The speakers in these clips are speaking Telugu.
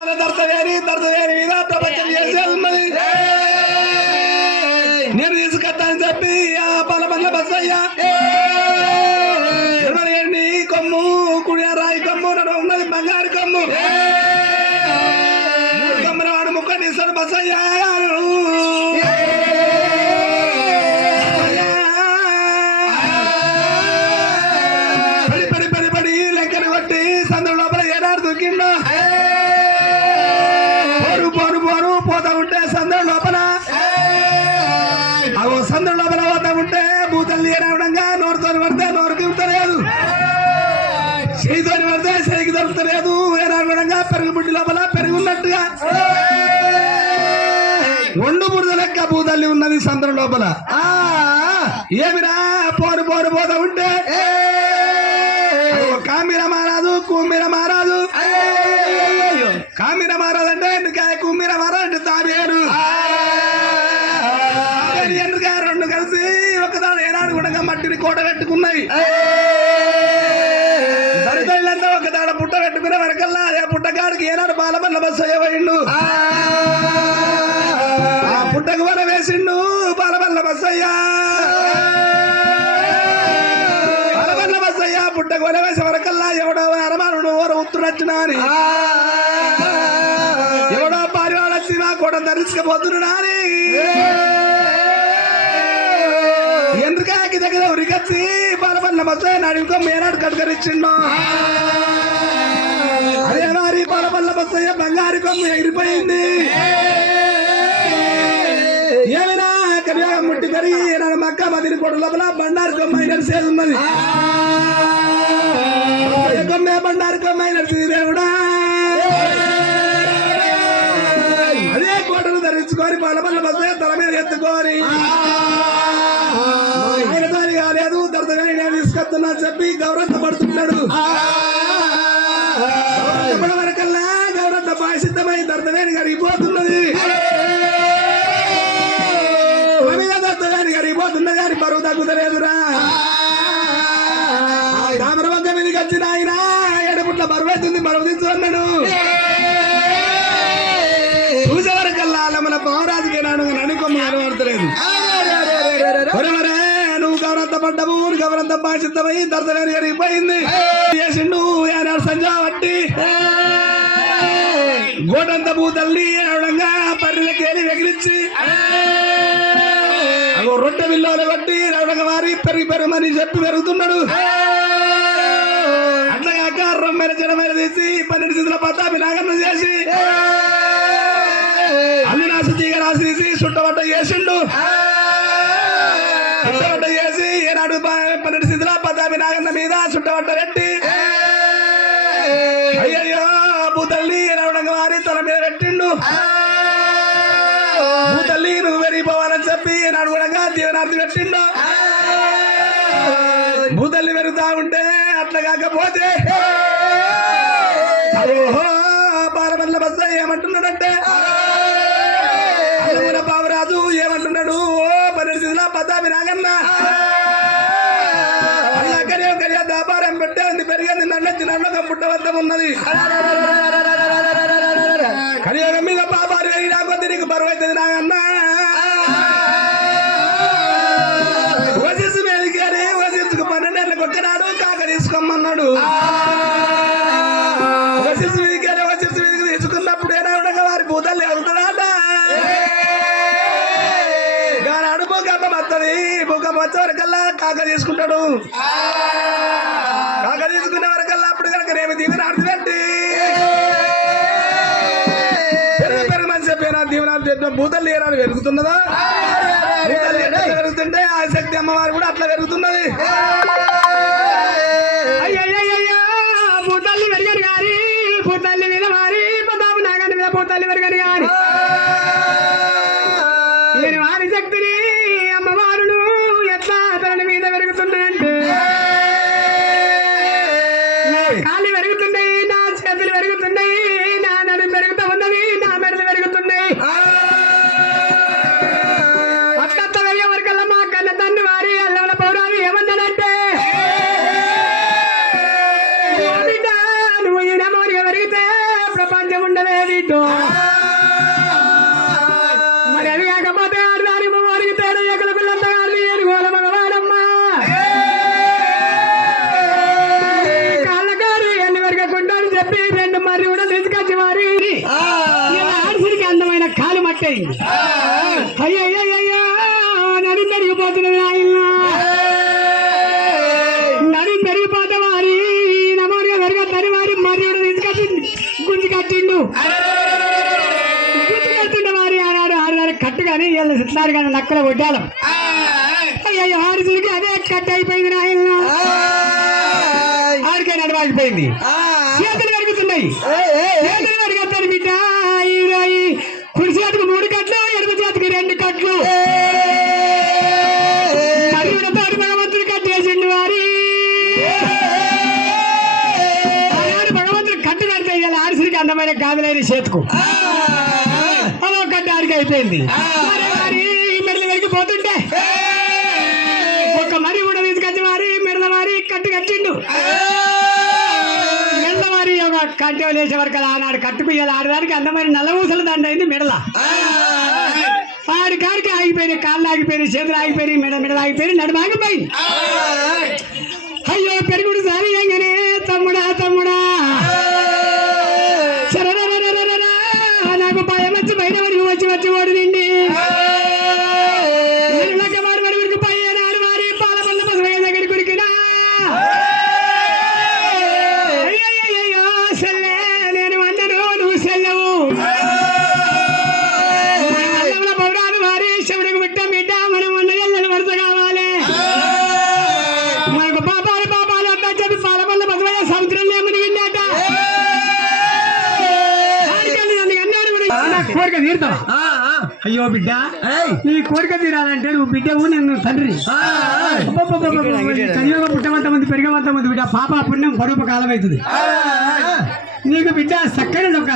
దర్శవేరి దర్శవేరి మీద ప్రపంచం చేసేది ఉన్నది చేయికి దొరుకుతలేదు. ఏరావడంగా పెరుగు బుడ్డి లోపల పెరుగున్నట్టుగా. ఒండు బురద లెక్క భూతల్లి ఉన్నది సందుల లోపల. ఆ, ఏమిరా? పోరు పోరు పోతా ఉంటే. కామిర మారాదు కుమ్మిర మారాదు. కామిర మారాదు అంటే ఎండుకాయ కుమ్మిర మారాదు అంటే తాబేరు ఎండుకాయ రెండు కలిసి ఒకదాని ఏనాడు కూడా మట్టిని కోట ఏనాడు బాలమల్ల బస్సు అయ్యబడిండు ఆ పుట్టకు వల వేసిండు బాలమల్ల బస్సు అయ్యా బాలమల్ల బస్సు అయ్యా పుట్టకు వల వేసే వరకల్లా ఎవడో అరమానుడు ఓర ఉత్తుడచ్చినా అని. ఎవడో పారివాడు నా కూడా ధరించకపోతున్నాడా అని. ఎందుకాకి దగ్గర ఉరికొచ్చి బాలమల్ల బస్సు అయ్యా అడుగుకో మేనాడు కట్టుకరిచ్చిండు బాలమల్ల బంగారు కొమ్ము ఎగిరిపోయింది. ఏమైనా కరియాగం ముట్టి పెరిగి నన్ను మక్క మదిరి కొడు లోపల బండారు కొమ్మైన నడిసేది ఉన్నది. కొమ్మే బండారు కొమ్మైన దేవుడా? అదే కోటను ధరించుకొని బలబల్ల బస్సు తల మీద ఎత్తుకొని. ఆయన దాని కాలేదు దొరదగా నేను తీసుకొస్తున్నా చెప్పి గౌరవ పడుతున్నాడు. వరకల్లా గౌరవ బాసిద్ధమై దర్దవేని కరిగిపోతున్నది దర్దవేని కరిగిపోతున్నది అని బరువు తగ్గుతలేదురా. రామరవంక మీదకి వచ్చిన ఆయన ఏడుపుట్ల బరువు అవుతుంది బరువు తీసుకున్నాడు చూసే వరకల్లా మన పవరాజుకి నాను అనుకోమని కనబడతలేదు ఒరేవరే, నువ్వు గౌరవంత పడ్డవు గౌరవంత బాధ్యతమై దర్శనం కరిగిపోయింది చేసిండు సంజావట్టి సంజా తల్లి గోడంత భూతల్లి అనడంగా పర్రెలకేలి రొట్టె బిల్లోలు కొట్టి రావడంగా వారి పెరిగి పెరగమని చెప్పి పెరుగుతున్నాడు. అట్లాగాక రొమ్మెర జనమైన తీసి పన్నెండు స్థితుల పతాపి నాగన్న చేసి అల్లి రాసి తీగ రాసి తీసి చుట్టబట్ట చేసిండు. చుట్టబట్ట చేసి ఏనాడు ప- పన్నెండు స్థితుల పతాపి నాగన్న మీద చుట్టబట్ట పెట్టి వారి తల మీద పెట్టిండు. భూతల్లి నువ్వు పెరిగిపోవాలని చెప్పి ఏనాడు కూడా దీవనార్థి పెట్టిండు. భూతల్లి పెరుగుతా ఉంటే అట్లా కాకపోతే ఓహో బాలమల్ల బస్సు ఏమంటున్నాడంటే బాబురాజు ఏమంటున్నాడు ఓ పన్నెండు కరియో కరియో దాపారం పెట్టే ఉంది పెరిగింది నన్నెత్తి నన్నొక పుట్ట వద్ద ఉన్నది కలియోగం మీద పాపాలు అయినా కొద్ది నీకు బరువు అవుతుంది నాగన్న వశిస్సు మేలుగానే వశిస్సుకు పన్నెండేళ్ళకి ఒక్కనాడు కాక తీసుకోమన్నాడు. వశిస్సు మీదిగానే వశిస్సు మీదికి తీసుకున్నప్పుడు ఏడా ఉండగా వారి భూతాలు ఎగుతాడా గానాడు భూకంపం వస్తుంది భూకంపం వచ్చే వరకల్లా కాక తీసుకుంటాడు. కాక తీసుకునే వరకల్లా అప్పుడు కనుక రేపు దీవెన అర్థపెట్టి చెప్పిన దీవెనాలు చెప్పిన భూతలు ఏనాడు పెరుగుతున్నదా పెరుగుతుంటే ఆ శక్తి అమ్మవారు కూడా అట్లా పెరుగుతున్నది ఓ సిట్టారు కానీ నక్కల కొట్టాలం ఆడిసిరికి అదే కట్ అయిపోయింది నాయన ఆడికే నడవాగిపోయింది చేతులు పెరుగుతున్నాయి చేతులు పెరుగుతాను బిడ్డ. కుడి చేతికి మూడు కట్లు ఎడమ చేతికి రెండు కట్లు. భగవంతుడు కట్టేసిండు వారి. ఆనాడు భగవంతుడు కట్టు కడితే అందమైన గాజులైన చేతుకు. అదో కట్టు ఆడికి అయిపోయింది. వారి ఒక కంటి లేచే వరకు అలా ఆనాడు కట్టుకు ఇలా ఆడడానికి అందమైన నల్ల ఊసల దండ అయింది మెడల ఆడి కాడికి ఆగిపోయినాయి కాళ్ళు ఆగిపోయినాయి చేతులు ఆగిపోయినాయి మెడ మెడలు ఆగిపోయినాయి నడుము ఆగిపోయింది. అయ్యో పెరుగుడు సారి కోరిక తీరుతావా. అయ్యో బిడ్డ నీ కోరిక తీరాలంటే నువ్వు బిడ్డవు నేను తండ్రి కలియుగ పుట్టమంత మంది పెరిగమంత మంది బిడ్డ పాప పుణ్యం పరుపు కాలం అవుతుంది నీకు బిడ్డ చక్కని ఒక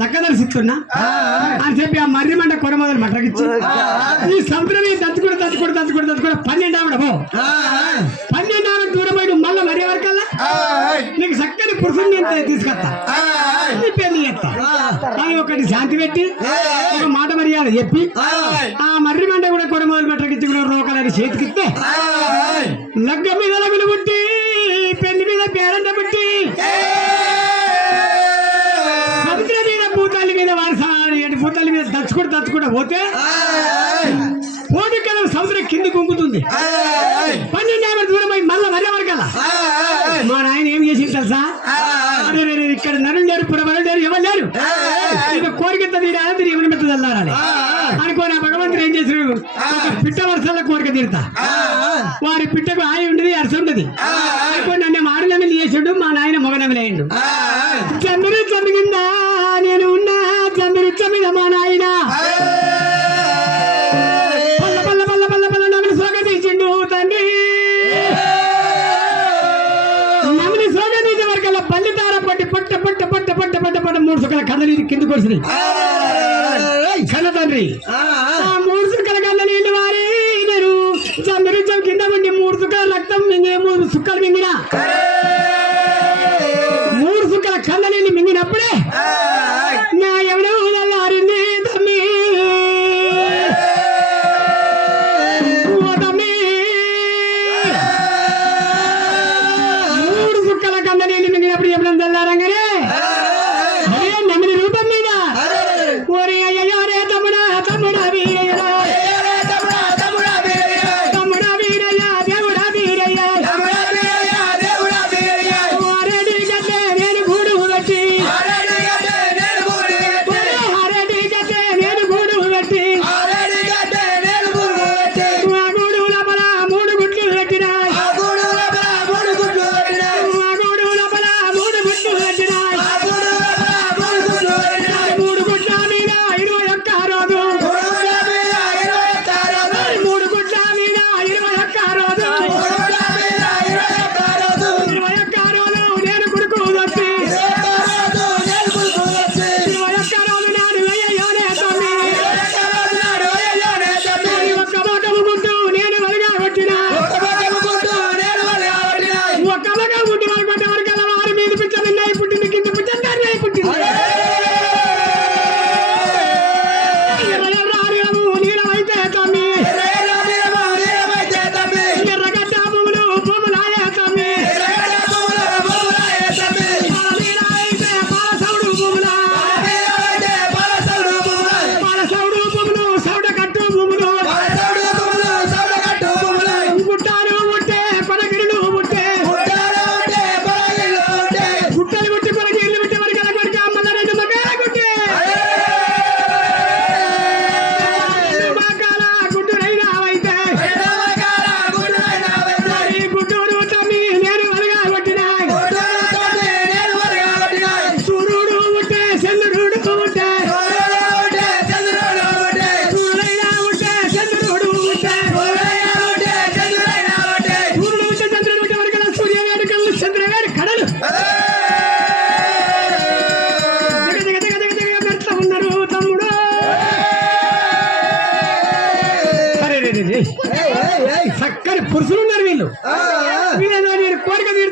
లక్కదలు సిక్కున్నా అని చెప్పి ఆ మర్రి మంట కొర మొదలు మటకిచ్చి ఈ సముద్రం దంచుకుంటూ దంచుకుంటూ దంచుకుంటూ దంచుకుంటూ పన్నెండు ఆవిడ పో. పన్నెండు ఆవిడ దూరం మళ్ళీ మరే వరకల్లా? నేను తీసుకొస్తా. నీ అని ఒకటి శాంతి పెట్టి ఒక మాట మర్యాద చెప్పి ఆ మర్రి మంట కూడా కొడ మొదలు పెట్టకిచ్చి కూడా రోకలని చేతికిస్తే లగ్గ మీద లగ్గులు పుట్టి పెళ్ళి మీద పేరంట పుట్టి సముద్రం మీద భూతాల మీద వారసాడి అంటే భూతాల మీద దచ్చుకుంటూ దచ్చుకుంటూ పోతే పోటీ కదా సముద్రం కింద కుంకుతుంది పన్నెండు యాభై దూరం మళ్ళా మళ్ళీ వరకల్లా మా నాయన ఏం చేసి తెలుసా? ఇక్కడ నరులు లేరు పురవరు లేరు ఎవరు లేరు? ఇక కోరిక తీరాలి ఎవరి మీద చల్లారాలి? అనుకోని ఆ. భగవంతుడు ఏం చేసాడు పిట్ట వర్షాల కోరిక తీరుతా. వారి పిట్టకు ఆయి ఉండదు. అరస ఉండదు అనుకోని నన్ను మాడలెమ్మలు చేసాడు మా నాయన మొగనెమ్మలు అయ్యిండు. కథలు కింద కొడిసినాయి కన్న తండ్రి. ఆ. మూడు సుక్కల కన్న నీళ్ళు వారి నేను చంద్రుచం కింద ఉండి మూడు సుక్కల రక్తం మింగే మూడు సుక్కలు మింగిన. Thank you.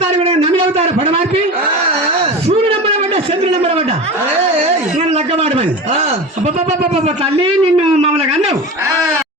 ಅವತಾರ ಬಡ ಅವತಾರ ಸೂರ್ಯ ನಂಬರ ಬರಬಡ್ಡ ಚಂದ್ರ ನಂಬರ ನಾನು ಲಗ್ಗ ಮಾಡಬಂದು ಅಬ್ಬಬ್ಬಬ್ಬಬ್ಬ ಅಲ್ಲಿ ನಿನ್ನ ಮಾಮಲಗ ಅಂದವು